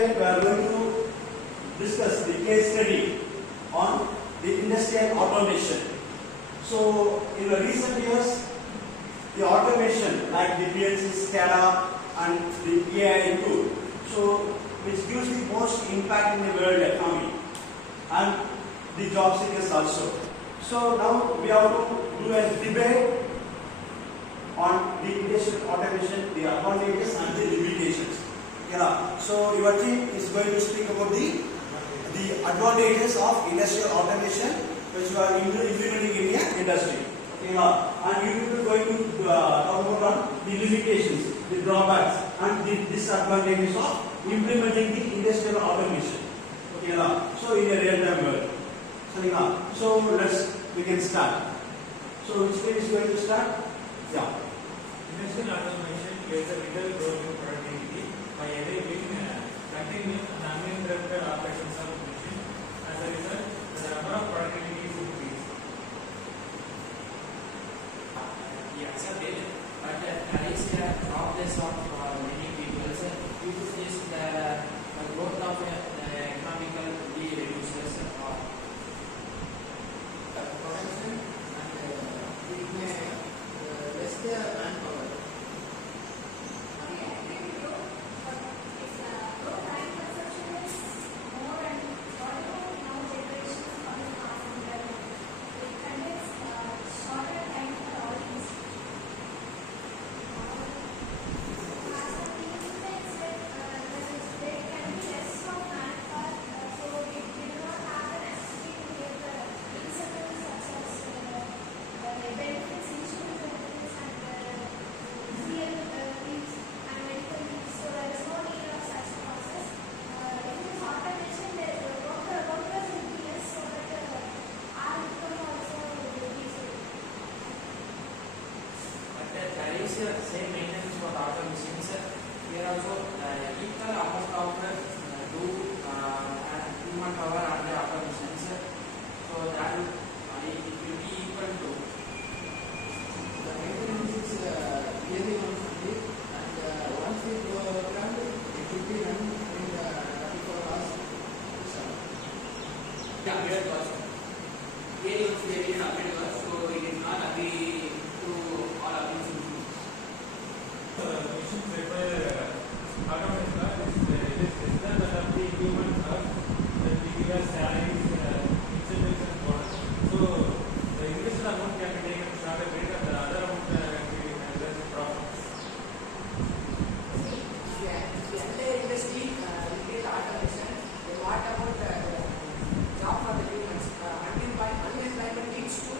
time we are going to discuss the case study on the industrial automation. So in the recent years, the automation like the PLC, SCADA and the AI tool, so which gives the most impact in the world economy and the job seekers also. So now we have to do a debate on the industrial automation, the advantages and the limitations. Yeah. So your team is going to speak about the advantages of industrial automation, which you are implementing in your industry. Yeah. And you will be going to talk about the limitations, the drawbacks, and the disadvantages of implementing the industrial automation. Okay. So in a real-time world. So we can start. So which team is going to start? Yeah. Industrial automation plays a vital role in productivity by enabling continuous and uninterrupted operations of machines. As a result, the number of productivity is increased. Yeah, sir, but there is a progress of many people. Sir, due to this, the growth of the economical reduces production and it may less the manpower. same maintenance for auto machines. Here also equal amount of human power on the auto machines. So that it will be equal to the maintenance is really monthly, and once we program it will be run in the 24 hours. The upgrade was here is very upgrade was, so it is not agree to all upgrades. Machines require automation it is less than that of the human work that we give as salaries, incentives and bonus. So the invested amount can be taken short a bit and the other amount can be less profits. The entire industry will get automation. Then what about the job for the humans? Unemployment leads to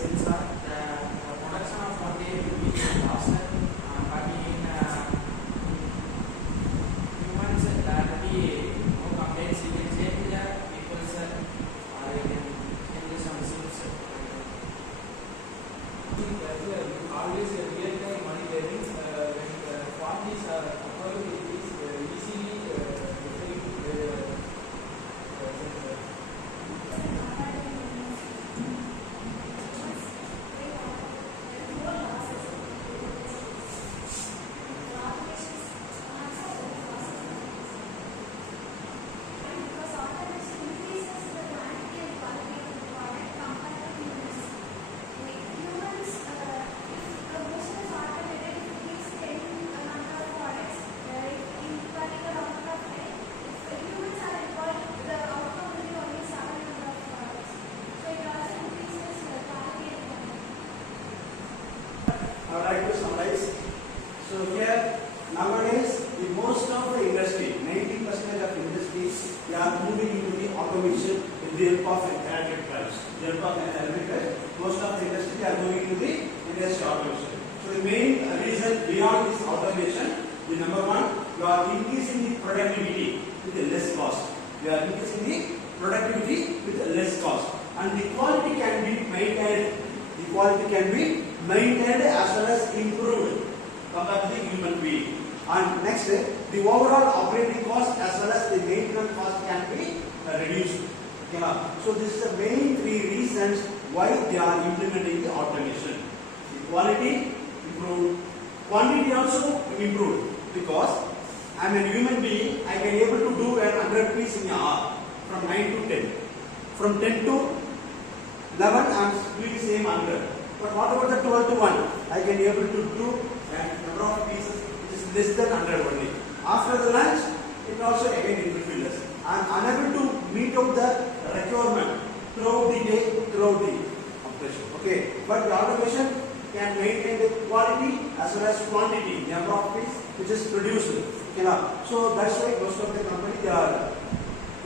sensor, the production of one day will be faster, but in humans there will be no complaints. You can change the people's or you can change some sims. Always real-time monitoring when parties are occurring, it is easily detected sensor. I would like to summarize. So here, nowadays, the most of the industry, 90% of industries, they are moving into the automation with the help of electric drives. With the help of electric drives, most of the industry, they are moving into the industrial automation. So the main reason beyond this automation, the number one, you are increasing the productivity with a less cost. You are increasing the productivity with a less cost. And the quality can be maintained. The quality can be maintained as well as improved compared to the human being. And next, the overall operating cost as well as the maintenance cost can be reduced. Okay, so this is the main three reasons why they are implementing the automation. The quality improved, quantity also improved, because I am a human being. I can able to do 100 pieces in an hour from 9 to 10. From 10 to 11 I am doing the same 100. But what about the 12 to 1? I can able to do a number of pieces which is less than 100 only. After the lunch, it also again interferes. I am unable to meet out the requirement throughout the day, throughout the operation. Okay, but the automation can maintain the quality as well as quantity, the number of pieces which is produced. Okay, so that's why most of the company they are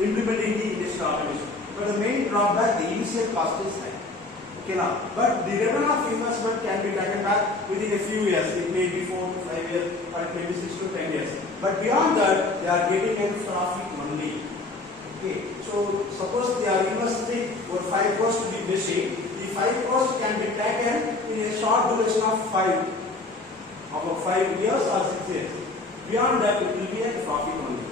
implementing the industrial automation. But the main drawback, the initial cost is high. Okay, but the return of investment can be taken back within a few years. It may be 4 to 5 years, or it may be 6 to 10 years. But beyond that, they are getting a profit only. Okay, so suppose they are investing for 5 crores to the machine. The 5 crores can be taken in a short duration of 5 years or 6 years. Beyond that, it will be a profit only.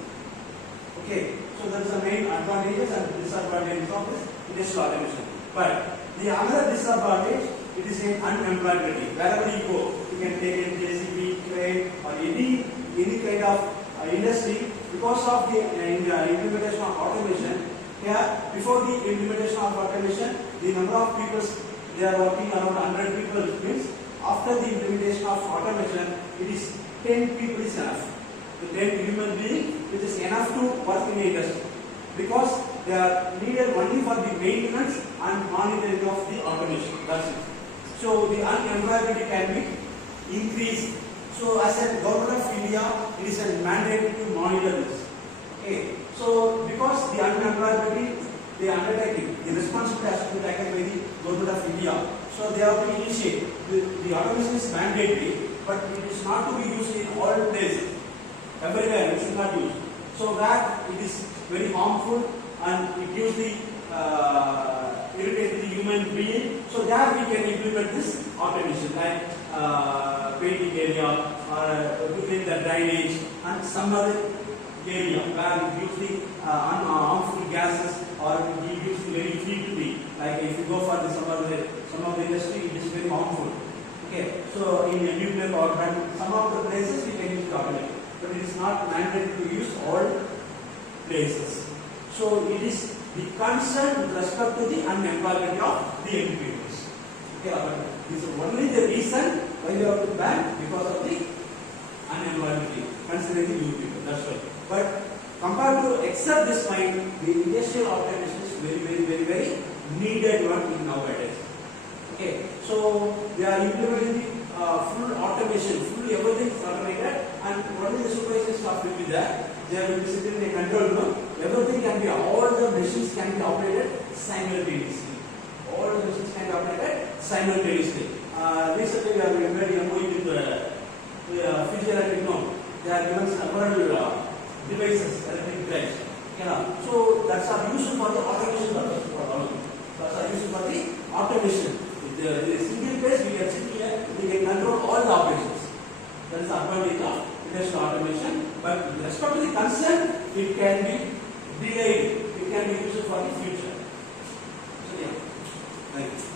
Okay, so that is the main advantages and disadvantages of this industrial automation. But the another disadvantage, it is an unemployability. Wherever you go, you can take a JCB, crane, or any kind of industry. Because of the implementation of automation, before the implementation of automation, the number of people they are working around 100 people means after the implementation of automation, it is 10 people is enough. The 10 human beings, which is enough to work in the industry. Because they are needed only for the maintenance and monitoring of the automation. That's it. So the unemployability can be increased. So as a government of India, it is a mandate to monitor this. Okay. So because the unemployability, they are undertaking, the responsibility has to be taken by the government of India. So they have to initiate. The automation is mandatory, but it is not to be used in all places. Everywhere it should not use. So that it is very harmful and it gives the irritate the human being. So there we can implement this automation like painting area or within the drainage and some other area where it gives the harmful gases or it gives the very heat. Like if you go for the some of the industry, it is very harmful. Okay, so in a nuclear power plant, some of the places we can use the automation, but it is not mandatory to use all places. So it is the concern with respect to the unemployment of the individuals. Okay, but this is only the reason why you have to ban because of the unemployment, considering the new people. That's why. But compared to except this point, the industrial automation is very needed one in nowadays. Okay, so they are implementing the full automation, full everything is automated, and only the supervision staff will be there. They will be sitting in a control room. Everything can be, all the machines can be operated simultaneously. All the machines can be operated simultaneously. Recently, we have made a MOU with Fuji Electric. They have given several devices, electric drives. So that's our use for the automation purpose. That's our use for the automation. In a single place, we can sit here, we can control all the operations. That is the advantage of industrial automation. But with respect to the concern, it can be delayed. It can be used for the future. So yeah, thank you.